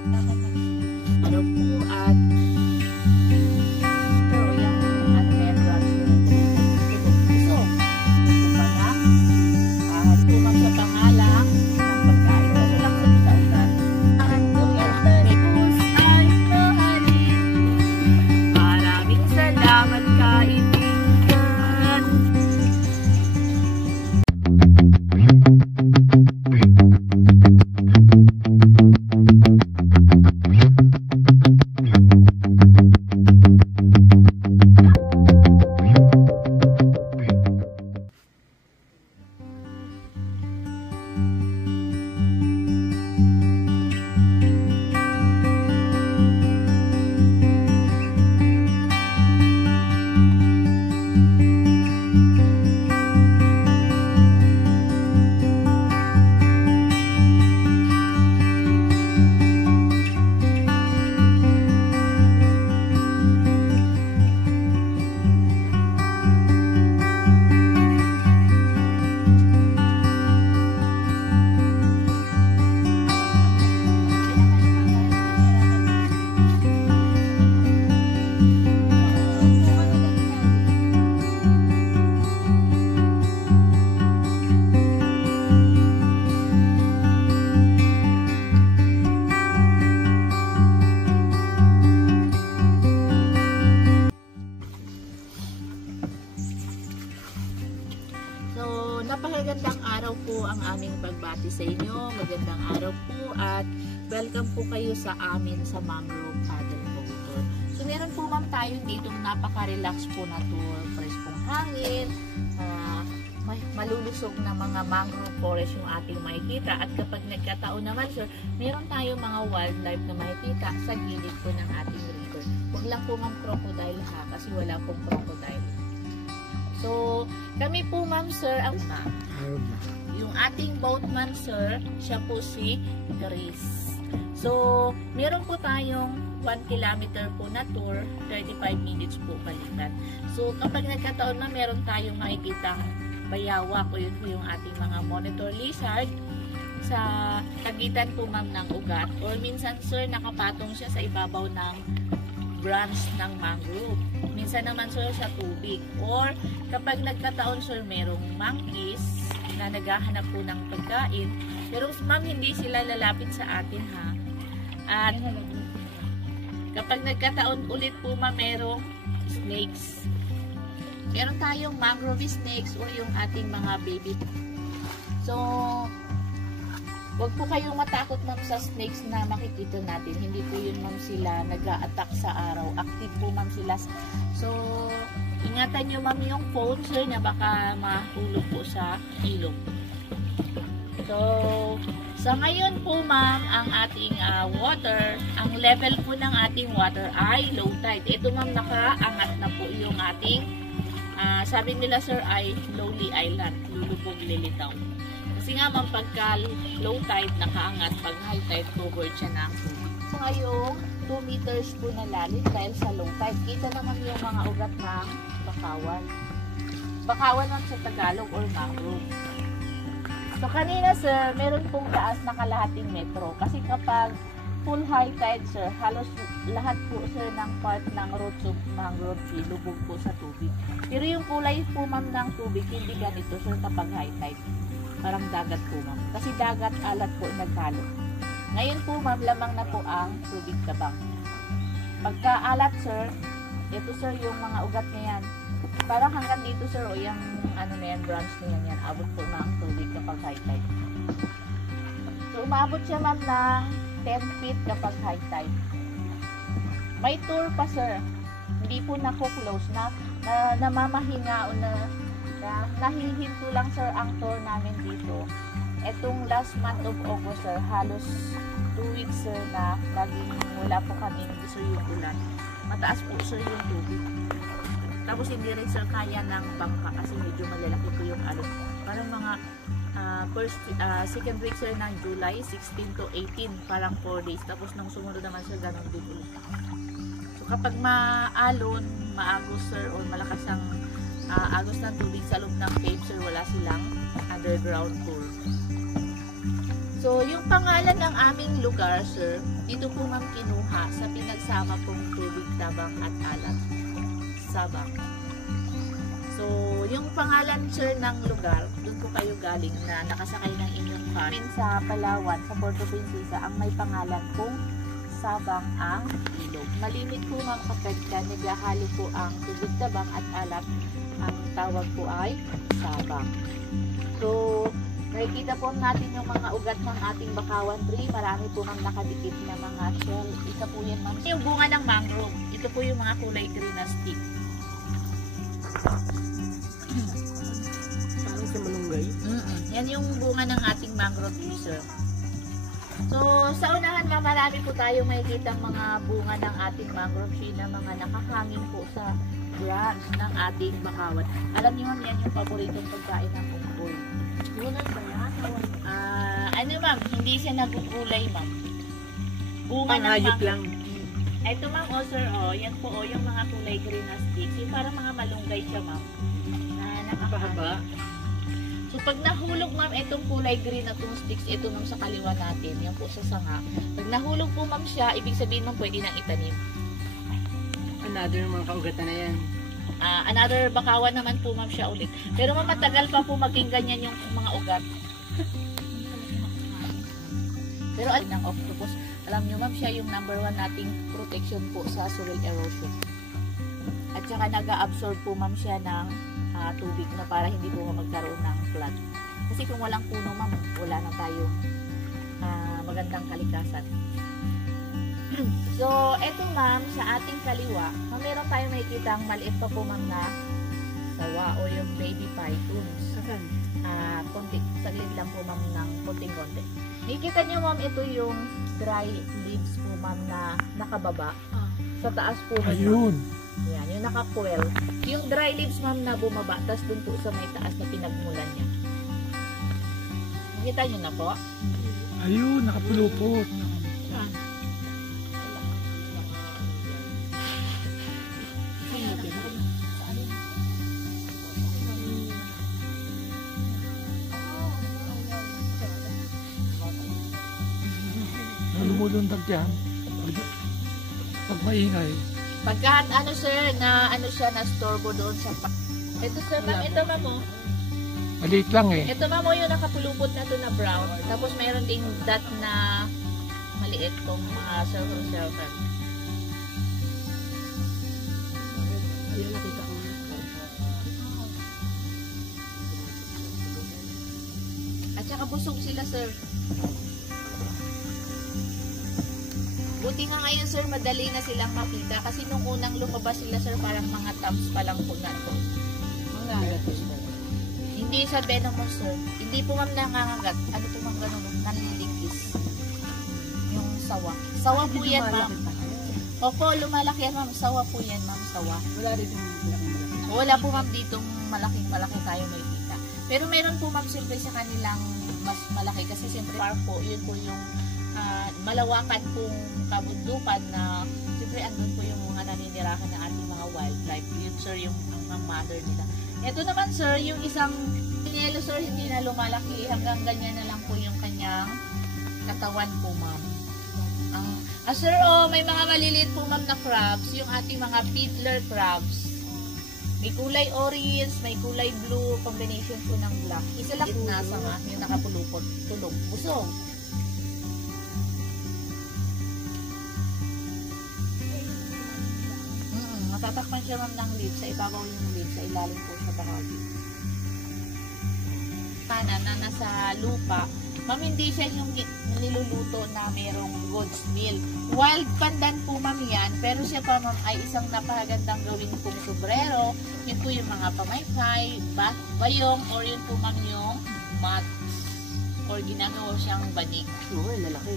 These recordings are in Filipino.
Ano po at pero yung ano yan, brush so, kumbaga, ito man sa pangalang ng pagkain. Kasi lang sa bitautan. Maraming salamat kaibigan. Napakagandang araw po ang aming pagbati sa inyo. Magandang araw po at welcome po kayo sa amin sa Mangrove Paddle Boat Tour. So meron po ma'am tayo ditong napaka-relax po na tour. Fresh pong hangin, malulusog na mga mangrove forest yung ating makikita. At kapag nagkataon naman sir, meron tayong mga wildlife na makikita sa gilid po ng ating river. Huwag lang po ma'am crocodile ha, kasi wala pong crocodile. So, kami po ma'am sir, yung ating boatman sir, siya po si Chris. So, meron po tayong 1 kilometer po na tour, 35 minutes po balikan. So, kapag nagkataon na meron tayong makikitang bayawa o yun po yung ating mga monitor lizard sa kagitan po ma'am ng ugat or minsan sir nakapatong siya sa ibabaw ng branch ng mangrove. Minsan naman sir sa tubig. Or kapag nagkataon sir merong monkeys na naghahanap po ng pagkain. Pero ma'am hindi sila lalapit sa atin ha. At kapag nagkataon ulit po ma'am merong snakes. Meron tayong mangrove snakes o yung ating mga baby. So huwag po kayong matakot ma'am sa snakes na makikita natin. Hindi po yun ma'am sila nag-a-attack sa araw. Active po ma'am sila. So, ingatan nyo ma'am yung phone sir na baka mahulog po sa ilog. So, sa ngayon po ma'am, ang ating water, ang level po ng ating water ay low tide. Ito ma'am nakaangat na po yung ating, sabi nila sir ay lowly island. Lulubog lilitaw. Kasi nga ma'am, pagka low tide, nakaangat. Pag high tide, covered siya ng tubig. So ngayong 2 meters po na lalim dahil sa low tide. Kita naman yung mga ugat ng bakawan. Bakawan lang sa Tagalog or mangrove. So kanina sir, meron pong taas na kalahating metro. Kasi kapag full high tide sir, halos lahat po sir ng part ng roots of mangrove tree lubog po sa tubig. Pero yung kulay po ma'am ng tubig, hindi ganito sir kapag high tide. Parang dagat po ma'am. Kasi dagat alat po nagkalo. Ngayon po ma'am, lamang na po ang tubig tabang. Pagka alat sir, ito sir yung mga ugat niya yan. Parang hanggang dito sir, o yung ano na yan, branch niya yan, abot po na ang tubig kapag high tide. So umabot siya ma'am ng 10 feet kapag high tide. May tour pa sir. Hindi po nako-close na namamahinga o nahihinto lang sir ang tour namin dito. Etong last month of August sir, halos 2 weeks sir na laging wala po kami sir yung ulan. Mataas po sir yung tubig. Tapos hindi rin sir kaya ng bangka kasi medyo malalaki po yung alon. Parang mga second week sir ng July 16 to 18, parang 4 days. Tapos nung sumunod naman sir, ganun din ulit. So kapag maalon, maagos sir, o malakas ang agos ng tubig sa loob ng cave sir, wala silang underground tour. So, yung pangalan ng aming lugar, sir, dito po ma'am kinuha sa pinagsama pong tubig, tabang at alat. Sabang. So, yung pangalan, sir, ng lugar, doon po kayo galing na nakasakay ng inyong car. Sa Palawan, sa Puerto Princesa, ang may pangalan pong Sabang ang ilog. Malimit po ma'am kapag naghahalo po ang tubig, tabang at alat, ang tawag po ay Sabang. So, nakikita po natin yung mga ugat ng ating bakawan tree. Marami po ma'am nakadikit na mga shell. Isa po yan ma'am. Yung bunga ng mangrove. Ito po yung mga kulay green na stick. Parang sa malunggay. Yan yung bunga ng ating mangrove tree, sir. So, sa unahan ma'am, marami po tayo makikita mga bunga ng ating mangrove tree na mga nakahangin po sa branch ng ating bakawan. Alam niyo ma'am, yan yung paboritong pagkain ng unggoy. Bunga ba yan? Ano ma'am, hindi siya nagugulay ma'am. Bunga ng Pangayop mangrove. lang. Ito ma'am, sir, yan po yung mga kulay green na sticks. Yung parang mga malunggay siya ma'am. Na nakahangin. Pahaba. So, pag nahulog ma'am, itong kulay green na itong sticks, ito nung sa kaliwa natin, yan po sa sanga. Pag nahulog po ma'am siya, ibig sabihin ma'am, pwede nang itanim. Another mga kaugatan na yan. Another bakawan naman po ma'am siya ulit. Pero ma'am, matagal pa po maging ganyan yung mga ugat. Pero ng octopus, alam nyo ma'am, siya yung number 1 nating protection po sa soil erosion. At saka nag-absorb po ma'am siya ng tubig na para hindi po magkaroon ng flood. Kasi kung walang puno ma'am, wala na tayong magandang kalikasan. So, eto ma'am, sa ating kaliwa, meron tayong makikita ang maliit pa po ma'am na sawa o yung baby pythons. Saan? Konti, saglit lang po ma'am ng konting-konti. Nakikita niyo ma'am, ito yung dry leaves po ma'am na nakababa. Sa taas po ma'am. Ayun. Yan, yung naka-coil. Yung dry leaves ma'am na bumaba, tas dun po sa may taas na pinagmulan niya. Nakita niyo na po? Ayun, nakapulupot. Lumulundag yan. Pag maingay. Pagkat ano sir, na ano siya na storbo doon sa ito sir, ma'am, ito ma'am mo. Maliit lang eh. Ito ma'am mo yung nakapulupot na to na brown. Tapos mayroon ding dot na maliit tong mga circle. Ayun, nakita ko. At saka busog sila sir. Buti nga ngayon sir, madali na silang makita kasi nung unang lumabas sila sir, parang mga tubs pa lang po na to. Mga agatos ba? Hindi sa venomous sir. Hindi po ma'am nangangagat. Ano po ma'am ganun? Nanliligis. Yung sawa. Sawa po yan ma'am. Opo, lumalaki yan ma'am. Sawa po yan ma'am. Sawa. Wala dito malaki. Wala po ma'am ditong malaki tayo may kita. Pero meron po ma'am siyempre sa kanilang mas malaki kasi siyempre park po, yun po yung malawakan pong kabundukan na siyempre andun po yung mga naninirahan ng ating mga wildlife. Yun sir yung ang mother nila. Ito naman sir, yung isang pinelo sir hindi na lumalaki hanggang ganyan na lang po yung kanyang katawan po ma'am. Sir, may mga maliliit po ma'am na crabs, yung ating mga fiddler crabs. May kulay orange, may kulay blue, combination po ng black. Isa lang nasa nga, yung nakapulupot, tulog, busog. Matatakpan siya ma'am ng leaves, sa ibabaw yung leaves, sa ilalim po sa bahagi. Na nasa lupa, ma'am hindi siya yung niluluto na mayroong goat's milk. Wild pandan po ma'am yan, pero siya pa ma'am ay isang napakagandang gawin pong sobrero. Yun po yung mga pamaypay, bayong, or yun po ma'am yung mat, or ginagawa siyang banig. Oo, lalaki.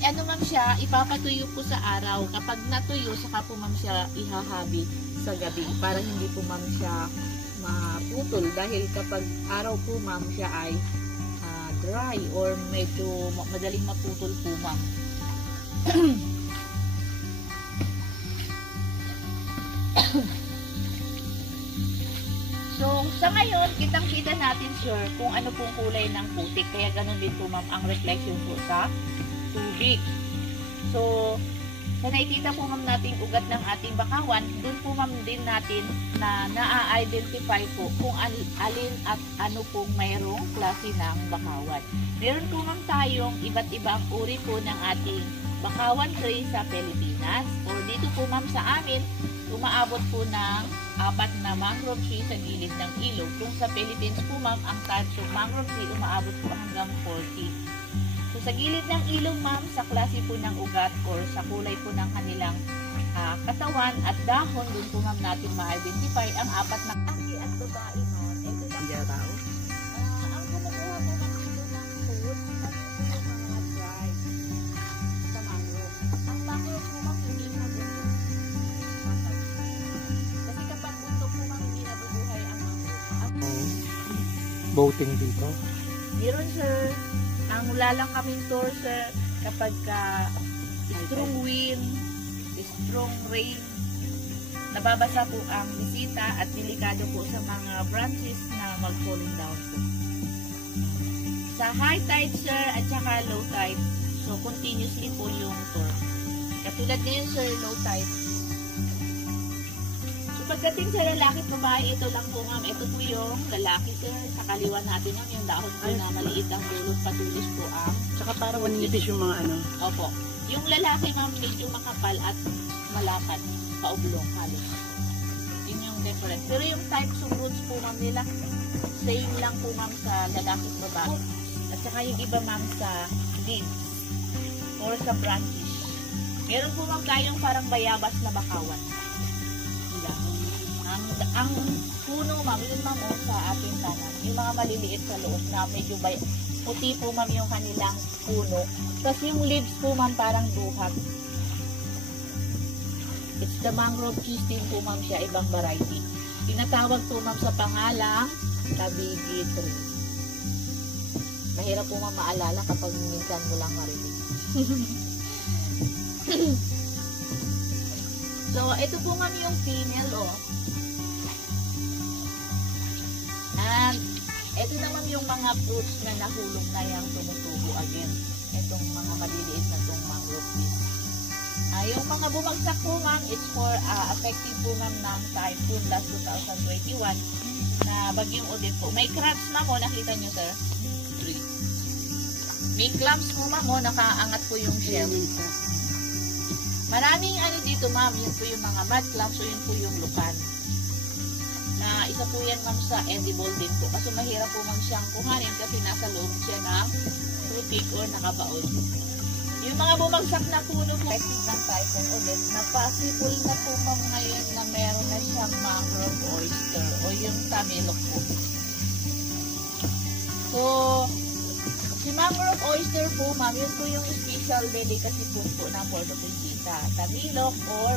Ano ma'am siya, ipapatuyo po sa araw. Kapag natuyo, saka po ma'am siya ihahabi sa gabi para hindi po ma'am siya maputol. Dahil kapag araw po ma'am siya ay dry or medyo madaling maputol po ma'am. So, Sa ngayon, kitang-kita natin, sir, kung ano pong kulay ng putik. Kaya ganun din po, ma'am, ang reflection po sa tubig. So, sa nakikita po, ma'am, nating ugat ng ating bakawan, doon po, ma'am, din natin na na-identify po kung alin at ano pong mayroong klase ng bakawan. Meron po, ma'am, tayong iba't ibang uri po ng ating bakawan tree sa Pilipinas. Or dito po, ma'am, sa amin, umaabot po ng 4 na mangrove tree sa gilid ng ilog. Kung sa Philippines po, ma'am, ang types of mangrove tree umaabot po hanggang 40. So sa gilid ng ilog, ma'am, sa klase po ng ugat or sa kulay po ng kanilang katawan at dahon, dun po, ma'am, natin ma-identify ang 4 na aki at babae nun. Ito lang Hindi tao. ang kumukuha po, ma'am, dito ng food at yung mga dry sa mangrove. Ang mangrove po, ma'am, hindi na buntok. Kasi kapag buntok po, ma'am, hindi nabubuhay ang mangrove. Boating dito. Meron, sir. Ang wala lang kaming tour, sir, kapag strong wind, strong rain, nababasa po ang bisita at delikado po sa mga branches na mag-falling down po. Sa high tide, sir, at saka low tide, so continuously po yung tour. Katulad ngayon, sir, low tide. So pagdating sa lalaki at babae, ito lang po, ma'am. Ito po yung lalaki, sir. Sa kaliwa natin, ma'am, yung dahon po na maliit ang dulot, patulis po ang Tsaka parang manipis yung mga ano. opo. Yung lalaki, ma'am, medyo makapal at malapad, paublong halos. Yun yung difference. Pero yung types of roots po, ma'am, nila, same lang po, ma'am, sa lalaki at babae. At saka yung iba, ma'am, sa leaves or sa branches. Meron po, ma'am, tayong parang bayabas na bakawan. Ang puno, ma'am, yun, ma'am, sa ating tanan. Yung mga maliliit sa loob na medyo puti po, ma'am, yung kanilang puno. Tapos yung leaves po, ma'am, parang duhat. It's the mangrove trees din po, ma'am, siya, ibang variety. Tinatawag po, ma'am, sa pangalang Tabigi tree. Mahirap po, ma'am, maalala kapag minsan mo lang marinig. So, ito po, ma'am, yung female, oh. And, ito naman yung mga fruits na nahulog na yung tumutubo again. Itong mga maliliit na itong mangrove trees. Yung mga bumagsak po, ma'am, it's for effective po, ma'am, ng typhoon last 2021 na bagyong Odette po. May crabs, ma'am, o, nakita nyo, sir? May clams po, ma'am, o, nakaangat po yung shell. Maraming ano dito, ma'am, yun po yung mga mud clams, o yun po yung lukan. Na isa po yan, ma'am, sa edible din po. Kaso mahirap po, ma'am, siyang kuhanin kasi nasa loob siya ng putik or nakabaon. Yung mga bumagsak na puno po, effective ng typhoon ulit, na possible na po, ma'am, ngayon na meron na siyang mangrove oyster o yung tamilok po. So, si mangrove oyster po, ma'am, yun po yung special delicacy food po ng Puerto Princesa. Tamilok or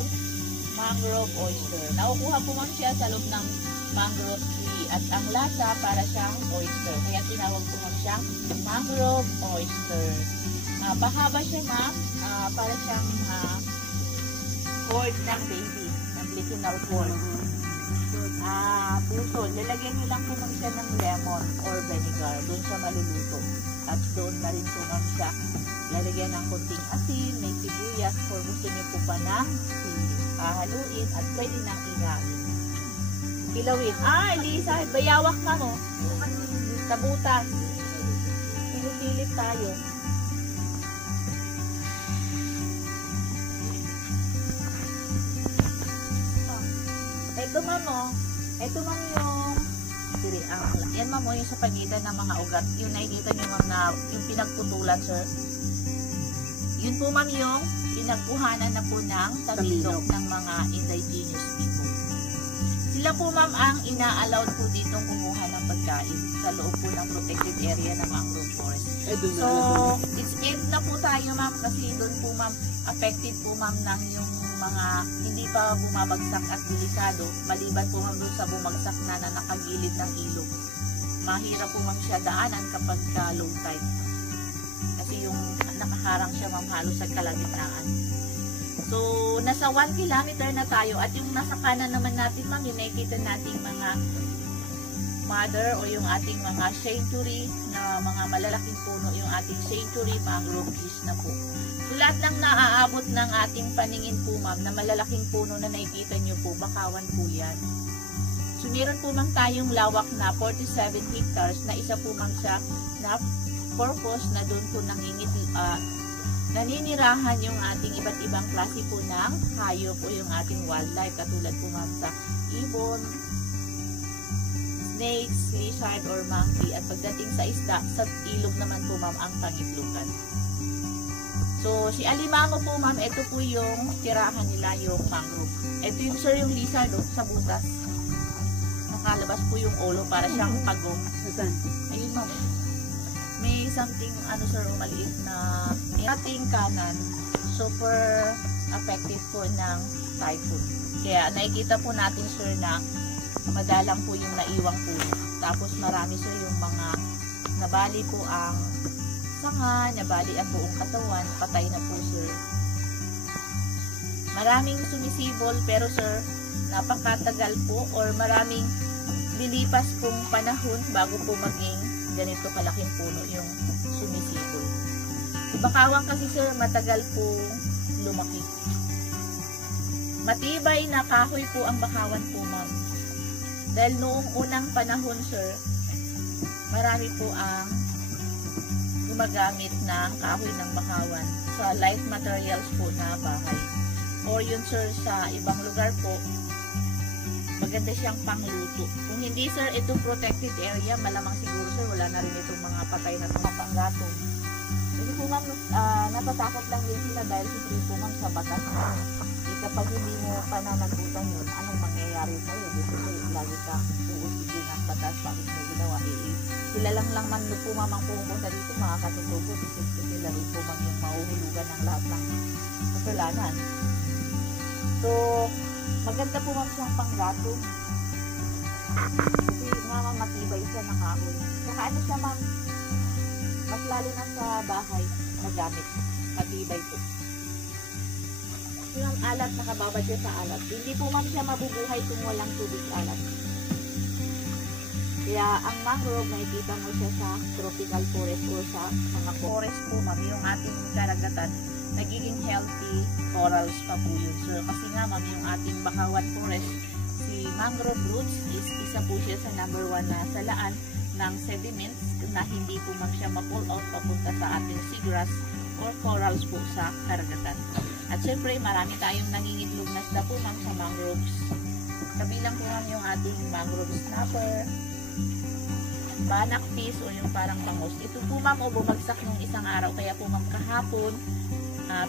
mangrove oyster. Nakukuha po, ma'am, siya sa loob ng mangrove tree at ang lasa para siyang oyster. Kaya tinawag po, ma'am, siyang mangrove oyster. Pahaba siya, ma'am, para siyang cord ng baby, ng medicinal cord. Puso, lalagyan nyo lang po, ma'am, siya ng lemon or vinegar. Doon siya maluluto. At doon na rin po, ma'am, siya lalagyan ng konting asin, may sibuyas, or gusto nyo po pa ng haluin at pwede nang ilain. Kilawin. Lisa, bayawak na, no? Tabutan. Pinupilit tayo. Ito, ma'am, oh. Ito, ma'am, yan, ma'am, yung sa pagitan ng mga ugat. Yung nakikita nyo, ma'am, na yung pinagputulan, sir. Yun po, ma'am, yung pinagkuhanan na po ng tamilok ng mga indigenous people. Sila po, ma'am, ang ina-allowed po ditong kumuha ng pagkain sa loob po ng protected area ng mangrove forest. So, it's end na po tayo, ma'am, kasi doon po, ma'am, affected po, ma'am, ng yung mga hindi pa bumabagsak at delikado, maliban po, ma'am, doon sa bumagsak na nakagilid ng ilog. Mahirap po, ma'am, siya daanan kapag low tide. Kasi yung nakaharang siya, ma'am, halos sa kalagitnaan. So, nasa 1 kilometer na tayo at yung nasa kanan naman natin, ma'am, yung nakikita nating mga mother o yung ating mga century na mga malalaking puno, yung ating century mangrove trees na po. So, lahat ng naaabot ng ating paningin po ma'am na malalaking puno na nakikita nyo po, bakawan po yan. So, meron po ma'am tayong lawak na 47 hectares na isa po ma'am siya na purpose na doon po naninirahan yung ating iba't ibang klase po ng hayop o yung ating wildlife, katulad po ma'am sa ibon, snakes, lizard, or monkey. At pagdating sa isda, sa ilog naman po ma'am ang pangitlugan. So, si alimango po ma'am, ito po yung tirahan nila, yung mangrove. Ito yung sir, yung lizard sa butas. Nakalabas po yung ulo para siyang pagong. Ayun ma'am. May something, sir, maliit na ating kanan, super effective po ng typhoon. Kaya nakikita po natin sir na madalang po yung naiwang puno. Tapos marami sir yung mga nabali po ang sanga, nabali ang buong katawan, patay na po sir. Maraming sumisibol pero sir, napakatagal po or maraming lilipas pong panahon bago po maging ganito kalaking puno yung sumisibol. Si bakawang kasi sir, matagal po lumaki. Matibay na kahoy po ang bakawan po ma'am. Dahil noong unang panahon sir, marami po ang gumagamit ng kahoy ng bakawan sa light materials po na bahay. Or yun sir, sa ibang lugar po, maganda siyang pangluto. Kung hindi sir, itong protected area, malamang siguro sir, wala na rin itong mga patay na mga panggatong. Kasi po ma'am, natatakot lang din sila dahil siyempre po ma'am sa batas mo. Kapag hindi mo pananagutan yun, anong mangyayari sa'yo? Kasi lagi kang uustigin ng batas, bakit mo ginawa? Sila lang man po mamang pumunta dito, makakatutubo. Kasi sila rin po mang yung mahuhulugan ng lahat ng kasalanan. So, maganda po ma'am siyang panggatong. Kasi nga ma'am, matibay siya ng kahoy. Saka ano siya ma'am, mas lalo na sa bahay, magamit. Matibay po. Yung alat, nakababad siya sa alat. Hindi po ma'am siya mabubuhay kung walang tubig alat. Kaya ang mangrove, nakikita mo siya sa tropical forest o sa mga forest po ma'am, yung ating karagatan, nagiging healthy corals pa po yun. So, kasi nga ma'am, yung ating bakawan forest, si mangrove roots is isa po siya sa number 1 na salaan ng sediments na hindi po ma'am siya ma-pull out papunta sa ating seagrass or corals po sa karagatan. At syempre, marami tayong nangingitlog na isda po ma'am sa mangroves. Kabilang po ma'am yung ating mangrove snapper, banak fish o yung parang bangus. Ito po ma'am o bumagsak nung isang araw. Kaya po ma'am kahapon,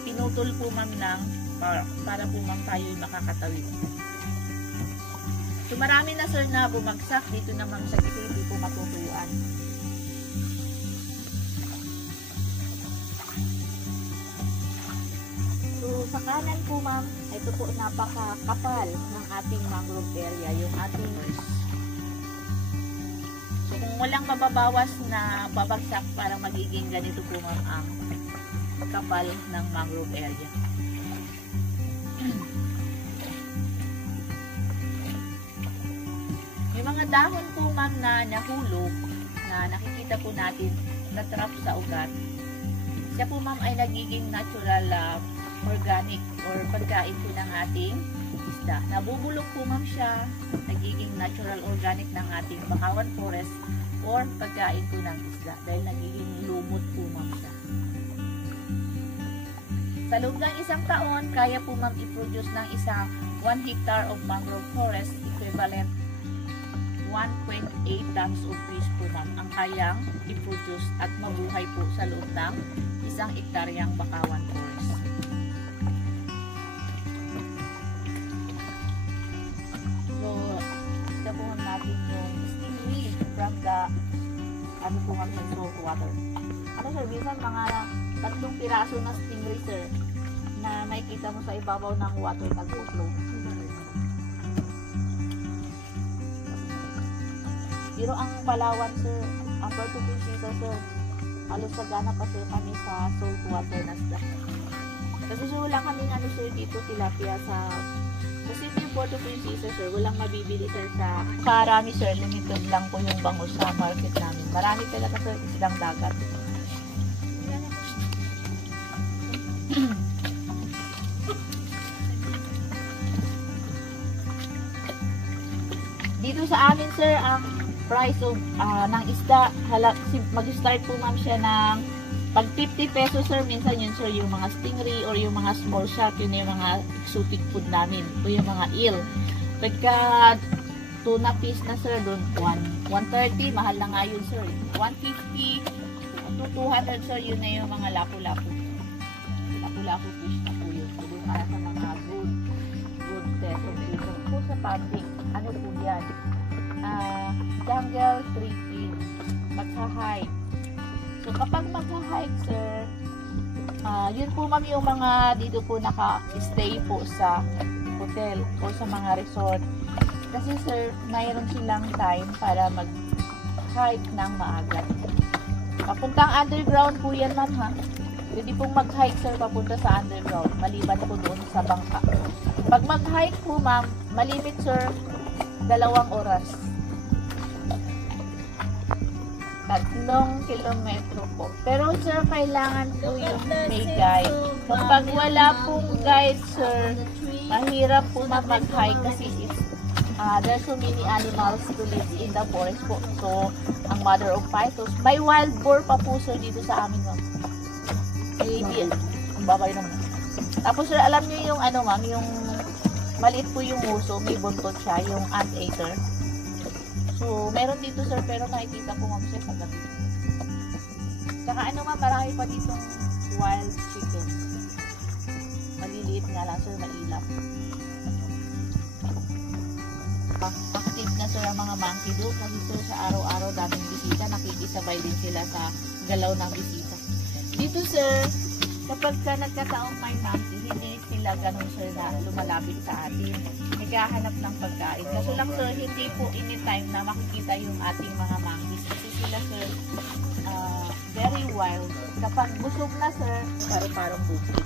pinutol po ma'am ng para po ma'am tayo makakatawid. So marami na sir na bumagsak dito na ma'am sa gitna, hindi po matutuyuan. So sa kanan po ma'am, ito po napakakapal ng ating mangrove area, yung ating so kung walang mababawas na babagsak, parang magiging ganito po ma'am ang kapal ng mangrove area. May mga dahon po ma'am na nahulog na nakikita po natin na trap sa ugat. Siya po ma'am ay nagiging natural organic or pagkain po ng ating isda. Nabubulok po ma'am siya, nagiging natural organic ng ating bakawan forest or pagkain po ng isda dahil nagiging lumot po ma'am siya. Sa loob ng isang taon, kaya po ma'am i-produce ng isang 1 hectare of mangrove forest equivalent 1.8 tons of fish po ma'am ang kayang i-produce at mabuhay po sa loob ng isang hektaryang bakawan forest. So, ito po natin yung stingray from the po ma'am sa salt water. Sir, minsan mga 3 piraso na stingray sir na makikita mo sa ibabaw ng water nag-flow. Pero ang Palawan sir, ang Puerto Princesa sir, halos sagana pa sir kami sa salt water na isda. Kasi sir, wala kami sir dito tilapia sa Kasi yung Puerto Princesa, sir, walang mabibili, sir, sa karami, sir. Limited lang po yung bangus sa market namin. Marami talaga, sir, silang dagat. Dito sa amin, sir, ang price of ng isda, mag-start po ma'am siya ng pag 50 pesos, sir, minsan yun, sir, yung mga stingray or yung mga small shark, yun yung mga exotic food namin, o yung mga eel. Pagka tuna fish na, sir, doon 130, mahal na nga yun, sir. 150 to 200, sir, yun na yung mga lapu-lapu. Lapu-lapu fish na po yun. So, doon para sa mga good peso dito. Po sa public, ano po yan? Jungle trekking, magsa-hike. So, kapag magsa-hike, sir, yun po ma'am yung mga dito po naka-stay po sa hotel o sa mga resort. Kasi sir, mayroon silang time para mag-hike ng maaga. Papuntang underground po yan ma'am ha. Pwede pong mag-hike sir papunta sa underground, maliban po doon sa bangka. Pag mag-hike po ma'am, malimit sir, 2 oras. 3 kilometro po. Pero sir, kailangan po yung may guide. Kapag wala pong guide sir, mahirap po mag-hike kasi there's so many animals to live in the forest po. So, ang mother of pythons. May wild boar pa po sir dito sa amin ma'am. Maybe, ang babay naman. Tapos sir, alam niyo yung ano ma'am, yung maliit po yung uso, may buntot siya, yung anteater. So, meron dito sir, pero nakikita ko ma'am siya sa gabi. Saka ano ma'am, marami pa ditong wild chicken. Maliliit nga lang sir, mailap. Active na sir ang mga monkey doon kasi sir sa araw-araw daming bisita, nakikisabay din sila sa galaw ng bisita. Dito sir, kapag ka nagkataong may monkey, hindi sila ganun sir na lumalapit sa atin. Naghahanap ng pagkain. Kaso lang sir, hindi po anytime na makikita yung ating mga monkeys. Kasi sila sir, very wild. Kapag busog na sir, parang bukid.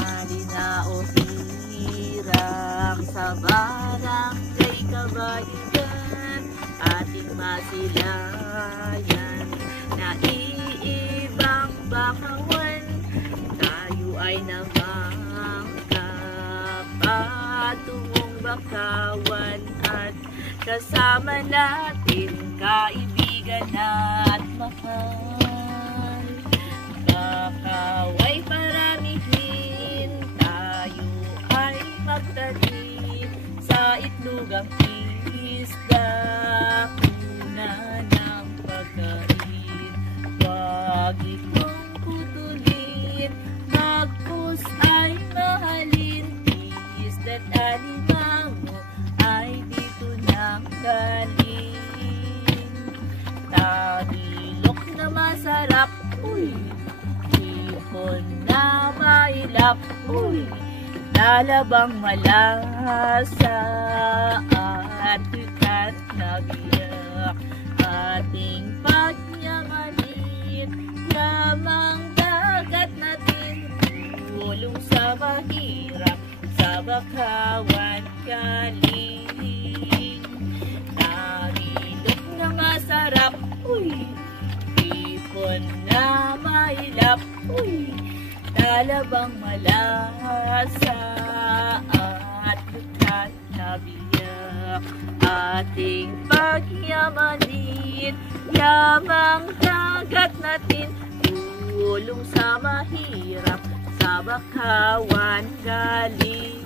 Halina o hirang sa barangay Kabayigan, ating masilayan na iibang bakawan. Tayo ay namangka patungong bakawan at kasama natin kaibigan at mahal. Bakaway paramihin, tayo ay magtanim sa itlogang isda, kuna ng pagkain. Huwag itong putulin, magpus ay mahalin, isda't alimango ay dito nang galing. Tabilok na masarap, uy, hipon na mailap, uy, lalabang malasa at ikat na biyak. Ating pagyamanin, lamang dagat natin, tulong sa mahirap, sa bakawan galing. Tabilok na masarap, uy, hipon na mailap, uy, lalabang malasa at bukat na biyak. Ating pagyamanin, yamang dagat natin, tulong sa mahirap, sa bakawan galing.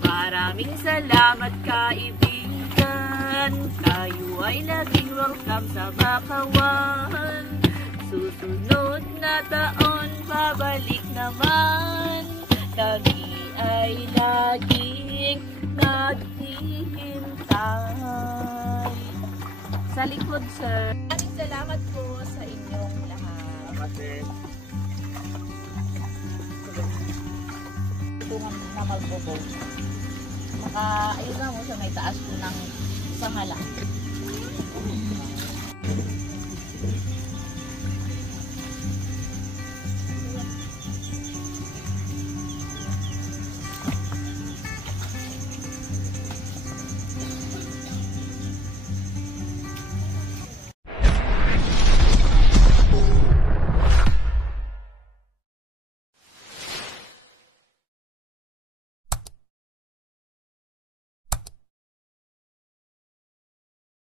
Maraming salamat kaibigan, kayo ay laging welcome sa bakawan. Susunod na taon, babalik naman. Kami ay laging naghihintay. Sa likod, sir. Maraming salamat po sa inyong lahat. Ito na magbobo. Ayun na mo siya, may taas po ng isang hala.